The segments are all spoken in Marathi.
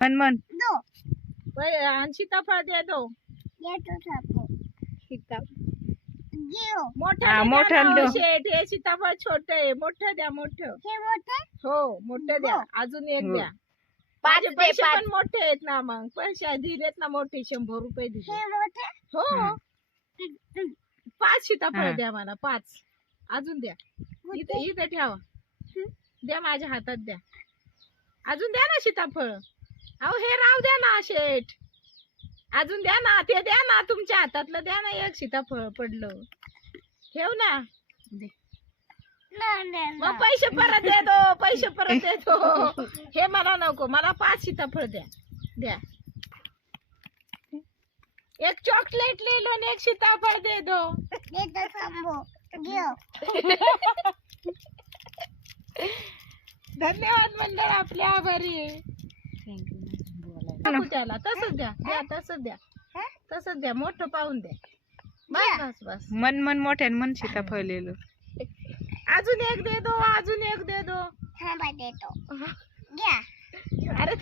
मन दो आणि सीताफळ दे दो. ये तो सापो गियो मोठं मोठं द्या दो. शेठ. हे सीताफळ छोट आहे. मोठं द्या मोठं. हे मोठे हो मोठं द्या. अजून एक हो. द्या. पाच माझे दे, पैसे पाच. पण मोठे आहेत ना. मग पैसे दिलेत ना मोठे. 100 रुपये दिले. हे मोठे हो हं. 5 सीताफळ हा. द्या मला. 5 अजून द्या. इथे इथे ठेवा. द्या माझ्या हातात द्या. अजून द्या ना सीताफळ. अहो हे राहू द्या ना शेठ. अजून द्या ना. ते द्या ना. तुमच्या हातातलं द्या ना. एक सीताफळ पडलं. ठेव ना. मग पैसे परत दे दो. पैसे परत दे दो. हे मला नको. मला 5 सीताफळ द्या. द्या. एक चॉकलेट ले लो आणि एक सीताफळ दे दो. ये तो सापो गियो धन्यवाद मंडळ. आपले आभारी आहे. टाकू त्याला. तसंच द्या. द्या तसंच द्या. तसंच द्या. मोठं पाहून द्या. बस बस बस. मन मोठ्यान मन सीताफळ लिहिलं. अजून एक दे दो. अजून एक दे दो. हाँ बाटे तो गया अरे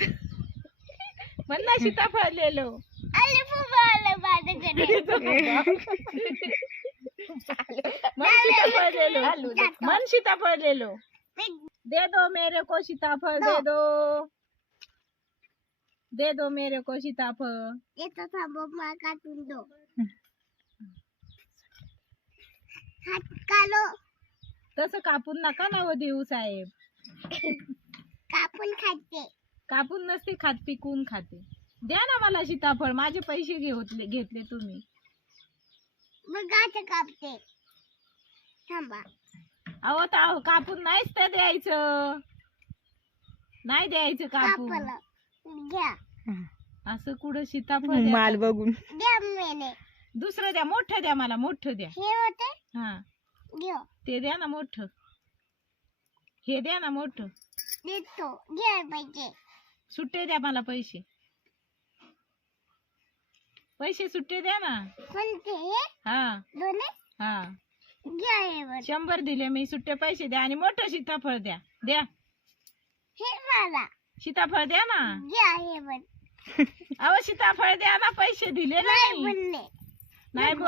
म्हण ना सीताफळ ले लो. अरे फुबाले बाटे करे मन सीताफळ ले लो. मन सीताफळ ले लो. दे दो मेरे को सीताफळ. दे दो. दे दो मेरे को सीताफळ. ये तो सापो मार काटून दो हात कालो तसं कापून नका ना हो देऊ साहेब. कापून खाते कापून नसते खात. पिकवून खाते. द्या ना मला सीताफळ. माझे पैसे घेतले तुम्ही. मग आता कापते थांबा अहो तर कापून नाहीच ते द्यायचं. नाही द्यायचं कापून. कापलं घ्या असं कुठं सीताफळ द्या. माल बघून द्या मेने दुसरं द्या. मोठं द्या मला. मोठं द्या. हे होते हा घ्या ते द्या ना मोठं. हे द्या ना मोठं. देतो घ्या पाहिजे सुट्टे द्या मला पैसे. पैसे सुट्टे द्या ना. कोणते हा दोन्ही हा. घ्या हे वर 100 दिले मी. सुट्टे पैसे द्या आणि मोठं सीताफळ द्या. द्या हे मला सीताफळ द्या ना. घ्या हे वर अहो सीताफळ द्या ना. पैसे दिले नाही नाही. बोलले नाही बोल.